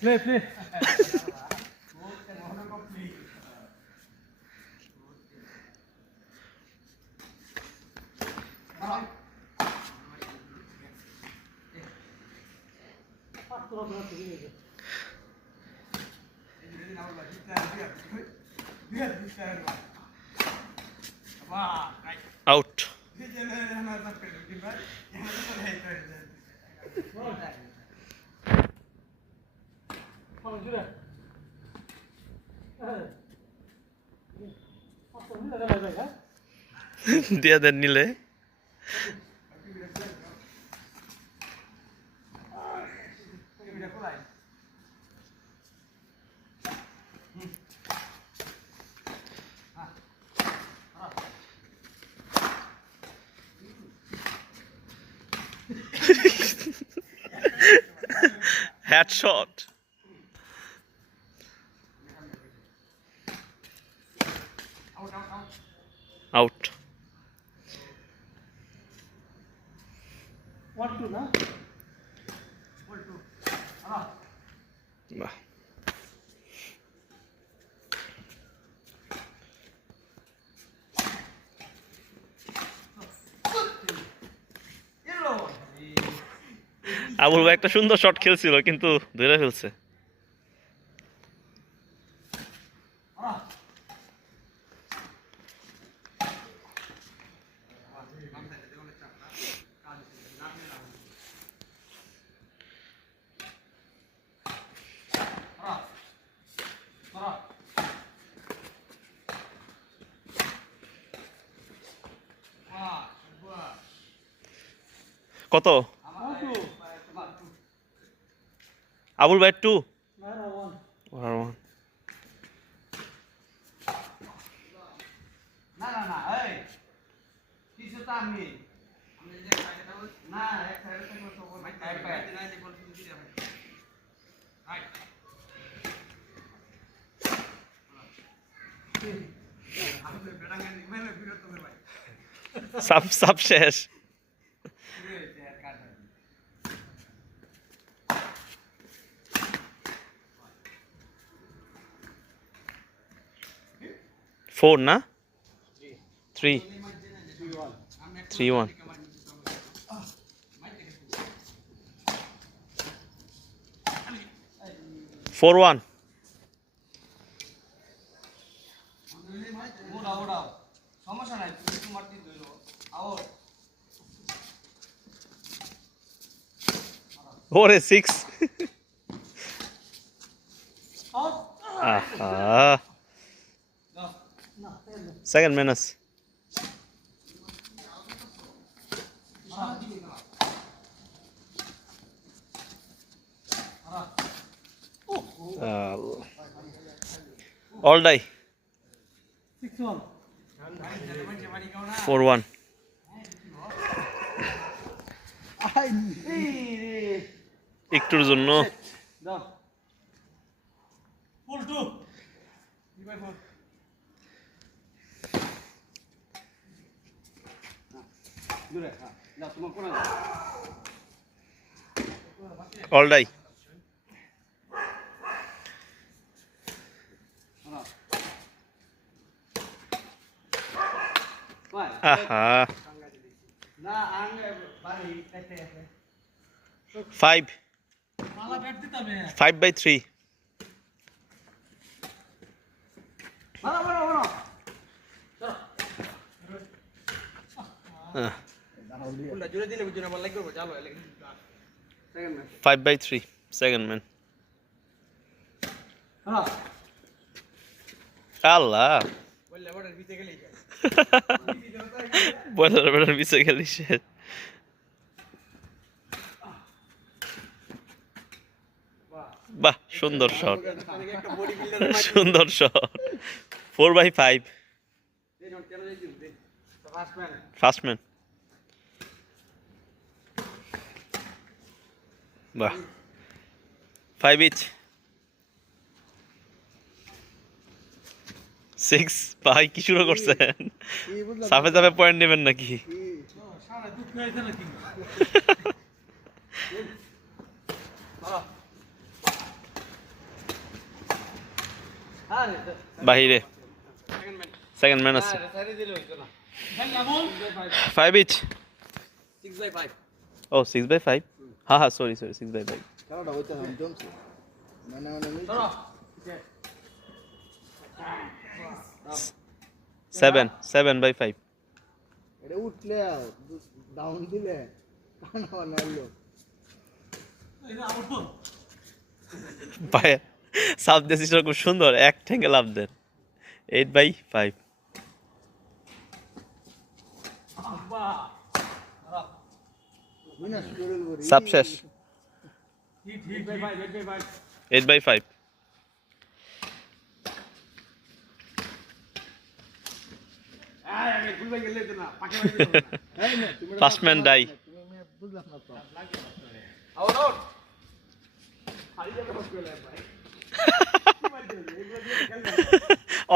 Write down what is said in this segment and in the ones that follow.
Play. Out. Dia dan nilai. Headshot. Out. 1-2 na? 1-2. Bah. Abul ভাই একটা সুন্দর শট খেলছিল কিন্তু ধরে ফেলছে। কত? আবুল ভাই 2 1. না এই কিছু তো আমি যে সাইডে না এক সাইডে থেকে তো ভাই সাইডে না যে বল দিতে যাবে রাইট আমি বেড়াঙ্গা নিবে বিরত হবে ভাই সব শেষ। Four na? 3. 3-1. 4-1. ওড়াও সমস্যা নাই তুমি তোমার দিন ধরো আউট ওরে 6. Out. Aha. Second minus. All die. 6-1. 4-1. একটুর জন্য Down. Full 2. 3/4. Dure. Na তোমার কোন আছে? all die. Aha. না আঙ্গে বাড়ি কাটতে আছে 5. মালা ব্যাট দিতামে 5/3. বড় কোনটা জুড়ে দিলে বুঝুনা বল লাগ করব চালো সেকেন্ড ম্যাচ 5/3. Second man. হ্যাঁ Allah. বললে বড় ভিতরে গেলেই যায় বলার পিছে গেলি শেষ। বাহ সুন্দর শট, একটা বডি বিল্ডার সুন্দর শট। 4/5. কেন যাইছিস ফার্স্ট ম্যান ফার্স্ট ম্যান। বাহ 5 each. 6 ভাই কি শুরু করছেন? সাফে সাফে পয়েন্ট নেবেন নাকি? সারা দুঃখ হইছে নাকি? আরে বাহিরে সেকেন্ড ম্যান সেকেন্ড ম্যান আছে আরে সাইডে দিলে হইতো না ভাই এমন 5 ইচ 6/5 ও 6/5 হ্যাঁ হ্যাঁ সরি 6/5 খেলাটা হইতে হবে জমছে মানে মিলছে। ধরো 7/5 এটা উঠলে ডাউন দিলে কানা নাইলো এটা আমার তো পায়ে সাপ দিয়েছিস খুব সুন্দর এক ঠেঙ্গে লাভ দেন 8/5 বাহ বিনাশ করে বলি সাপ শেষ হিট হিট ভাই ভাই ভাই 8/5 আরে আমি ভুল হয়ে গেলে তো না পাকে হয়ে গেল এই না তুমি First man die. তুমি মেয়ে বুঝলাম না তো আউট আউট খালি জায়গা বস করে ভাই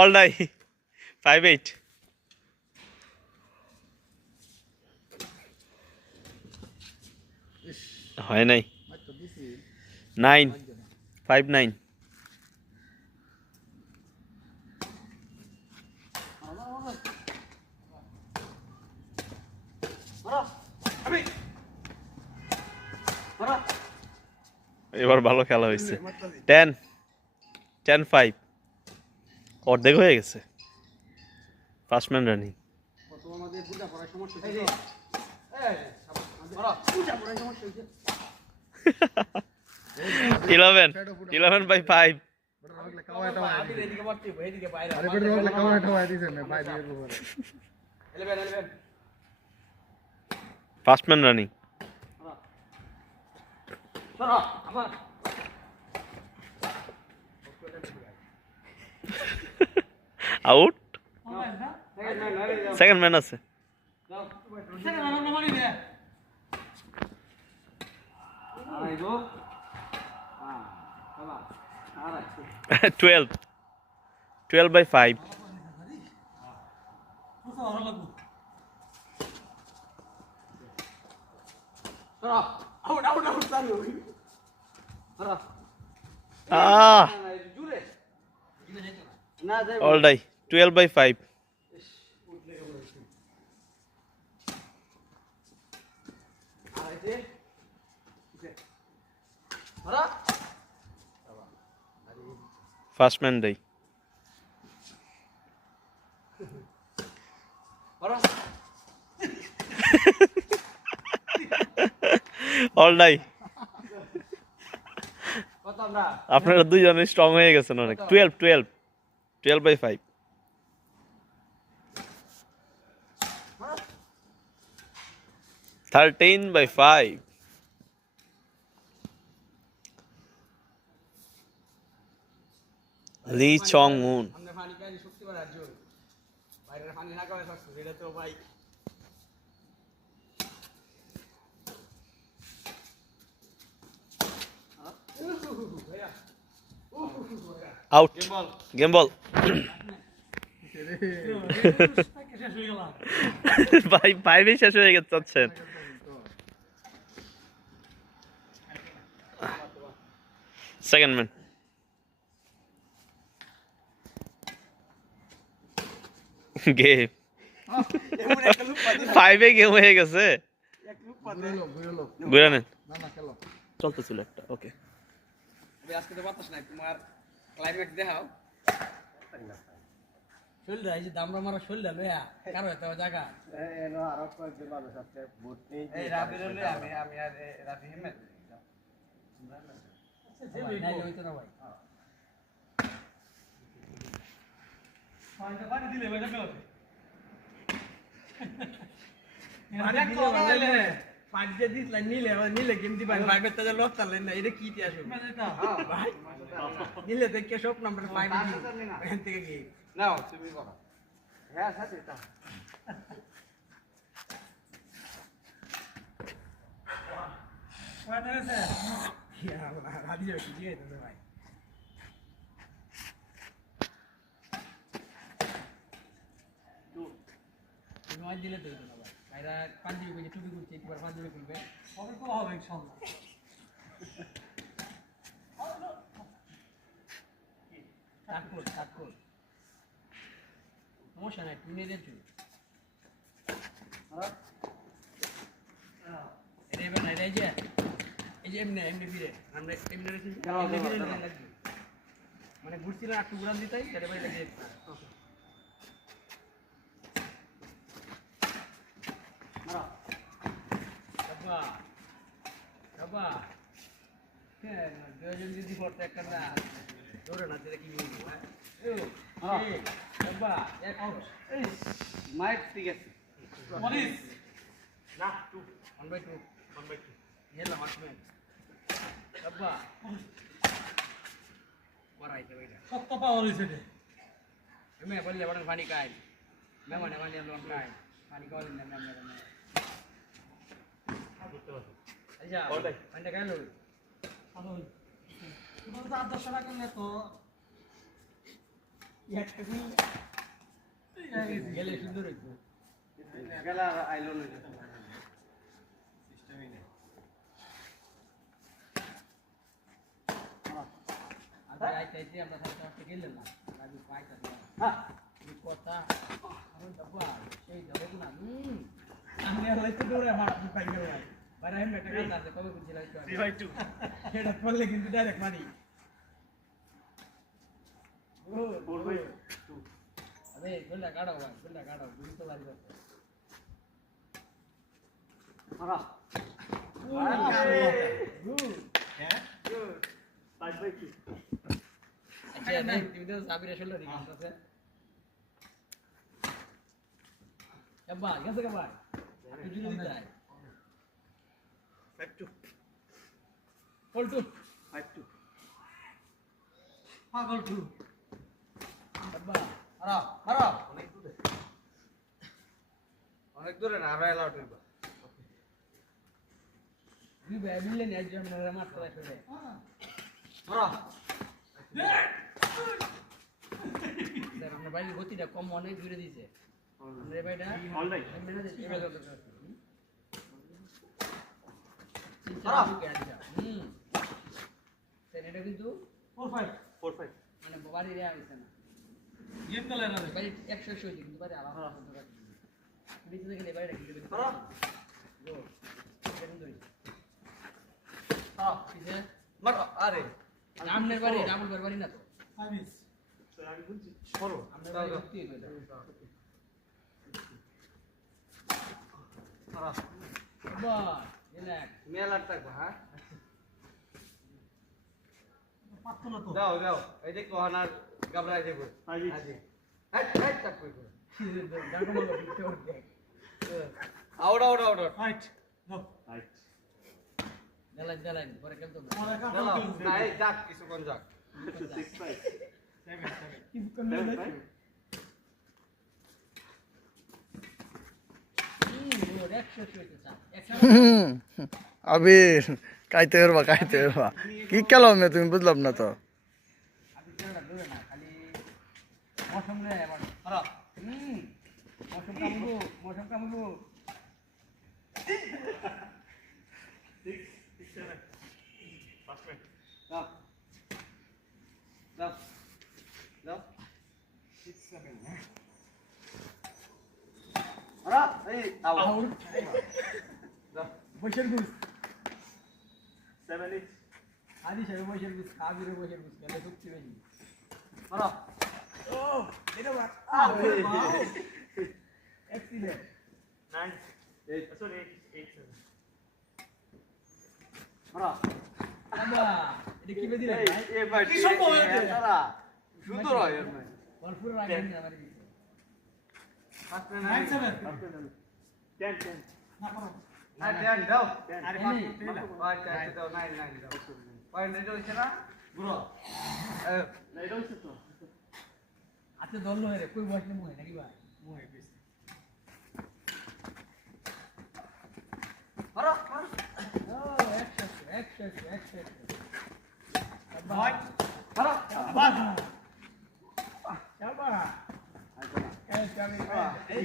অল ডাই 5/8 হয় নাই মাত্র দিছি 9 5/9 ধরো আমি ধরো এবার ভালো খেলা হয়েছে 10/5 অর্ধেক হয়ে গেছে ফার্স্ট ম্যান রানিং কত আমাদের বুঝা পড়ার সমস্যা হইছে এই ধরো বুঝা পড়ার সমস্যা হইছে 11/5 বড় লাগলে কাওয়াটা আমি এদিকে মারতে এদিকে বাইরে আরে বড় লাগলে কাওয়াটা হয়ে দিছেন না ভাই দিয়ে উপরে 11 ফার্স্ট ম্যান রানিং ধরো আমার আউট অনলাইন না সেকেন্ড ম্যান আরে যাও সেকেন্ড ম্যান আছে যাও সেটা আমার নামানি দে আরে গো হ্যাঁ চলা আরে 12/5 বুঝা ভালো লাগবে ধরো আউট আউট আউট চালু ধরো আহ না জুড়ে না যাই অল ডাই 12/5 আরে ওকে ধরো ফার্স্ট ম্যান ডাই ধরো অল ডাই কত আমরা আপনারা দুইজনে স্ট্রং হয়ে গেছেন অনেক 12/5 13/5 লি চং উন আমরা পানি খাই শক্তি বাড়ার রাজ্য বাইরের পানি না খাওয়া থাকতো এটা তো ভাই আউট গেম বল শেষ হয়ে গেল ভাই 5 শেষ হয়ে গেছে চাচ্ছেন সেকেন্ড ম্যান গেম এমন একটা লুক পাতি 5 গেম হয়ে গেছে এক লুক পাতি বুড়ো লোক বুঝলেন না না খেলো চলতেছিল একটা ওকে আমি আজকে তো বাতাস নাই তোমার ক্লাইম্যাক্স দেখাও শৈলদা এই যে দামরা মারা শৈলদা লয়া কারো এত জায়গা এনো আরো কয়েকজন মানুষ আছে ভর্তি এই রাবির লয়া আমি আর রাবি হেমেদ নাই হইতো না ভাই পানিটা পানি দিলে ভাই যাবে মানে কোলে পাঁচটা দিস লাইন নিলে নিলে গেম দিবা ভাইবে তাজা লক তালে না এটা কি ইতিহাস হ্যাঁ ভাই নিলে দেখে সব নাম্বার 5 দিন এখান থেকে কি নাও তুমি করো হ্যাঁ সাথে তা পানি আছে রাজি হয়ে কি হইতো ভাই তুমি দিলে তো হইতো না ভাই ভাইরা পাঞ্জাবি কইছে টুপি করছে একবার পাঞ্জাবি খুলবে হবে তো হবে ইনশাআল্লাহ স্টার্ট কর সমস্যা নাই তুই নিয়ে যাচ্ছ এই যে এমনি ফিরে আমরা এমনি রেখেছি এমনি ফিরে লাগবে মানে ঘুরছিলাম একটু ঘুরান দিতাই সেটা বাড়ি লাগিয়ে যদি পড়তে একটা না ধরে না সেটা কি মাইক ঠিক আছে মরিস না 1/2 হেলা মাসমে আব্বা মারাইতে বেটা কত পাওয়ার হইছে রে मैं बोले बड़न पानी का है मैं मने मने लोन का है पानी का ना ना ना अच्छा पानी का लो ভালো হইছে তুমি তো 8-10 টাকা করলে তো একটা কি গেলে সুন্দর হইতো গেলা আইলো না আচ্ছা আইতে আমরা সাথে গেলেন না আমি পাইতা হ্যাঁ এই কথা আমি ডাব্বা সেই যাবে না আমি আর লাইতে দৌড়ে আমার পাই গেল ভাই বাইরে আমি একটা কাজ আছে কবে বুঝি লাইতে 3/2 এটা পড়লে কিন্তু ডাইরেক্ট মারি अबे गुंडा काढ़ो भाई गुंडा काढ़ो गुंडी तो लारी करते মারা अच्छा नहीं तुम तो साबिर शोल्डर दिखा सकते क्या बात कैसे क्या बात तुझे नहीं दिखता है 5-2 कॉल टू 5-2 পাগল টু डब्बा মারা মারা অনেক দূরে না আরো এলাউট হইবা भी बैबिले ने जो मेरा मार तो ऐसे মারা सर हमने भाई होती है कम होने दूर दी से हमने बेटा ऑलराइट मैंने ये बात तो सर এটা কিন্তু 4-5 4-5 মানে বাড়ি রে আইছে না গেম খেলে না বাড়ি 100 হইছে কিন্তু বাড়ি আলাদা আলাদা নিচে থেকে বাড়ি রাখি দেবে মারা গো কেন ধরি মারা কিসে মারা আরে রামনের বাড়ি রামুল বাড়ি না তো সার্ভিস করো আমরা বাড়ি সত্যি হইলো মারা বাবা রিল্যাক্স মেলার থাকবা হ্যাঁ পারতো না তো দাও দাও এই যে কোহানার গাবরাই দেব আজি হাট হাট তাক কই ডাকো মগো পিছে উঠে আউট আউট আউট রাইট নো জ্বালান পরে কেন তো আমার একা দাও নাই যাক কিছু কোন যাক 7 কি কোন না ও একশো হইতে চা আবির কাইতে পারবা কি খেলাম না তুমি বুঝলাম না তো আপনি কেন দূরে না খালি মৌসুম রে এবার মারা মৌসুম কামবো দাও দাও দাও 6-7 মারা এই আউট দাও বসের গুস 7-8 আদি সাহেব বসের গুস কাবিরে বসের গুস কেন সত্যি বেশি মারা ও এটা বাট এক্সিলেন্ট 9 sorry 8-7 মারা বাবা এটা কি বেদি রে ভাই এই ভাই কি সম্ভব হয়েছে? তারা সুন্দর হয় এর ভাই বলপুর রাখেন না আমার দিকে ফার্স্ট 9-7 না করো না দেন দাও আরে এমনি? পাঁচ ভাই দাও 9 দাও ভাই নেট হইছে না ব্রো নেট হইছে তো হাতে ধরলো রে কই বসলে মুহে নাকি ভাই মোয় বেশ মারা মারা ও একশো ভাই মারা আবার চাবা এই চাবি এই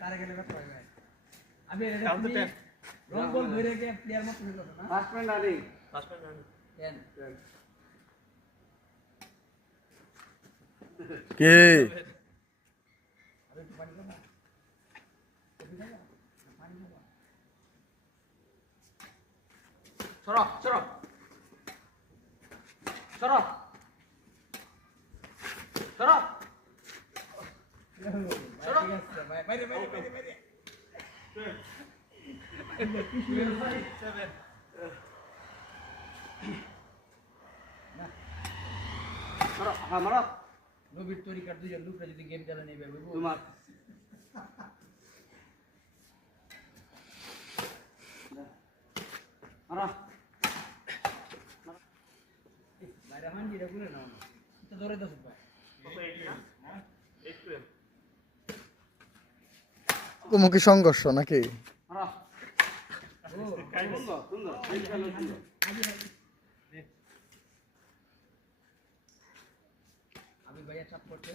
তারে গেলে কত হয় ভাই আমি এটা রং বল ধরে কে প্লেয়ার মত হলো না ফার্স্ট ম্যান রানিং কেন কে সরো সরো সরো সরো সরো বাইরে বাইরে বাইরে বাইরে সরো হ্যাঁ মারো নবীর তরিকার দুজন লোকরা যদি গেম খেলা নেবে তোমার মারো বাইরে হান যেটা বলে না তো ধরে দাও ভাই মুখী সংঘর্ষ নাকি মারো সুন্দর সুন্দর এই খেলো সুন্দর আমি ভাইয়া চাপ করতে